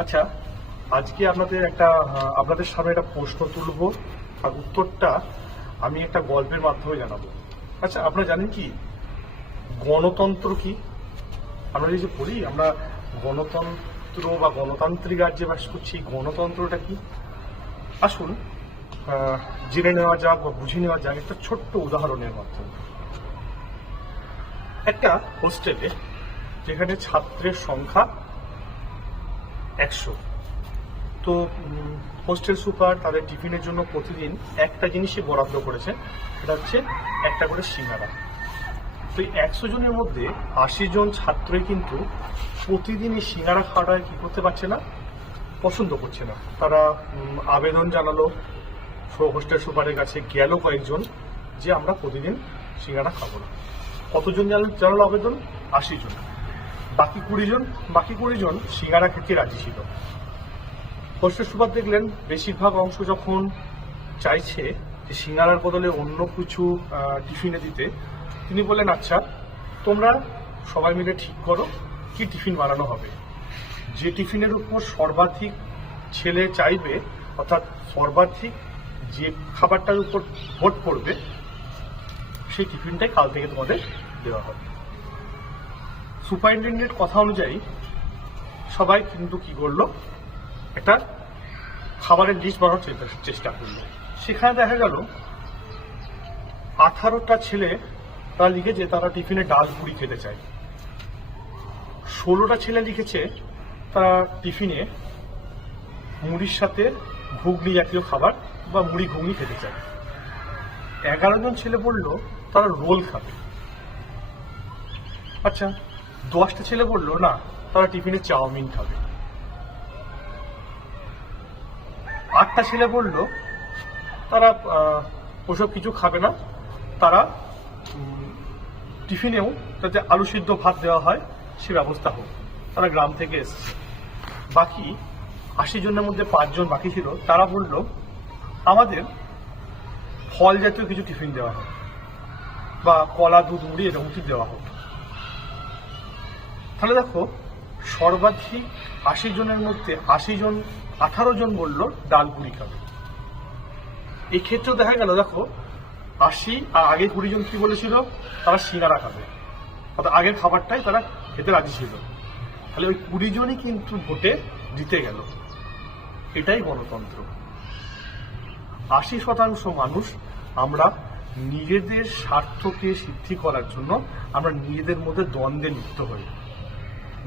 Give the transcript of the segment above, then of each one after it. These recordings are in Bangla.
আচ্ছা, আজকে আপনাদের সামনে একটা প্রশ্ন তুলব, আর উত্তরটা আমি একটা গল্পের মাধ্যমে জানাবো। আচ্ছা, আপনারা জানেন কি গণতন্ত্র কি? আমরা যে পড়ি, আমরা গণতন্ত্র বা গণতান্ত্রিক রাজ্যে বাস করছি, গণতন্ত্রটা কি? আসুন জেনে নেওয়া যাক বা বুঝে নেওয়া যাক একটা ছোট্ট উদাহরণের মাধ্যমে। একটা হোস্টেলে যেখানে ছাত্রের সংখ্যা 100, তো হোস্টেল সুপার তাদের টিফিনের জন্য প্রতিদিন একটা জিনিসই বরাদ্দ করেছে, সেটা হচ্ছে একটা করে সিঙ্গারা। তো এই 100 জনের মধ্যে 80 জন ছাত্রই কিন্তু প্রতিদিন এই সিঙ্গারা খাওয়াটা কি করতে পারছে না, পছন্দ করছে না। তারা আবেদন জানালো হোস্টেল সুপারের কাছে, গেল কয়েকজন যে আমরা প্রতিদিন সিঙ্গারা খাবো না। কতজন জানালো আবেদন? 80 জন। বাকি 20 জন সিঙ্গারা খেতে রাজি ছিল। হোস্টেল সুপার দেখলেন বেশিরভাগ অংশ যখন চাইছে যে সিঙ্গারার বদলে অন্য কিছু টিফিনে দিতে, তিনি বললেন আচ্ছা তোমরা সবাই মিলে ঠিক করো কি টিফিন বানানো হবে। যে টিফিনের উপর সর্বাধিক ছেলে চাইবে, অর্থাৎ সর্বাধিক যে খাবারটার উপর ভোট পড়বে, সেই টিফিনটাই কাল থেকে তোমাদের দেওয়া হবে। সুপারিনটেন্ডেন্টের কথা অনুযায়ী সবাই কিন্তু কি করলো, একটা খাবারের লিস্ট বানানোর চেষ্টা করলো। সেখানে দেখা গেল 18টা ছেলে তারা লিখেছে তারা টিফিনে ডাল পুরি খেতে চায়। 16টা ছেলে লিখেছে তারা টিফিনে মুড়ির সাথে ঘুগনি জাতীয় খাবার বা মুড়ি ঘুগনি খেতে চায়। 11 জন ছেলে বলল তারা রোল খাবে। আচ্ছা, 10টা ছেলে বলল না, তারা টিফিনে চাউমিন খাবে। 8টা ছেলে বলল তারা ওসব কিছু খাবে না, তারা টিফিনেও যাতে আলু সিদ্ধ ভাত দেওয়া হয় সে ব্যবস্থা হোক, তারা গ্রাম থেকে এসছে। বাকি 80 জনের মধ্যে 5 জন বাকি ছিল, তারা বলল আমাদের ফল জাতীয় কিছু টিফিন দেওয়া হোক বা কলা দুধ মুড়ি এরকম কিছু দেওয়া হোক। তাহলে দেখো, সর্বাধিক 80 জনের মধ্যে 18 জন বলল ডাল পুরি খাবে। এই ক্ষেত্রেও দেখা গেল, দেখো 80 আর আগে 20 জন কি বলেছিল, তারা সিঙ্গারা খাবে, অর্থাৎ আগের খাবারটাই তারা খেতে রাজি ছিল। তাহলে ওই 20 জনই কিন্তু ভোটে জিতে গেল। এটাই গণতন্ত্র। 80% মানুষ আমরা নিজেদের স্বার্থকে সিদ্ধি করার জন্য আমরা নিজেদের মধ্যে দ্বন্দ্বে লিপ্ত হই,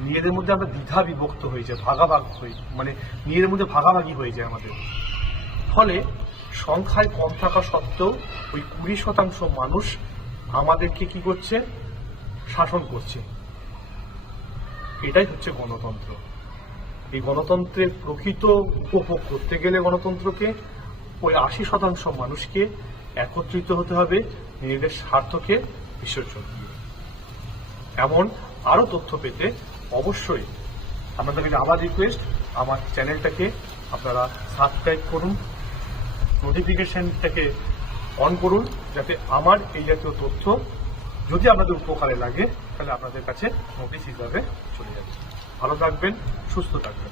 নিজেদের মধ্যে আমরা দ্বিধা বিভক্ত হয়ে যায়, ভাগাভাগ হই, মানে নিজেদের মধ্যে ভাগাভাগি হয়ে যায় আমাদের। ফলে সংখ্যায় কম থাকা সত্ত্বেও ওই 20% মানুষ আমাদেরকে কি করছে, শাসন করছে। এটাই হচ্ছে গণতন্ত্র। এই গণতন্ত্রের প্রকৃত উপভোগ করতে গেলে গণতন্ত্রকে ওই 80% মানুষকে একত্রিত হতে হবে নিজেদের স্বার্থকে বিসর্জন দিয়ে। এমন আরো তথ্য পেতে অবশ্যই আপনাদের কাছে আবার রিকোয়েস্ট, আমার চ্যানেলটাকে আপনারা সাবস্ক্রাইব করুন, নোটিফিকেশনটাকে অন করুন, যাতে আমার এই জাতীয় তথ্য যদি আপনাদের উপকারে লাগে তাহলে আপনাদের কাছে নোটিশ হিসাবে চলে যাচ্ছে। ভালো থাকবেন, সুস্থ থাকবেন।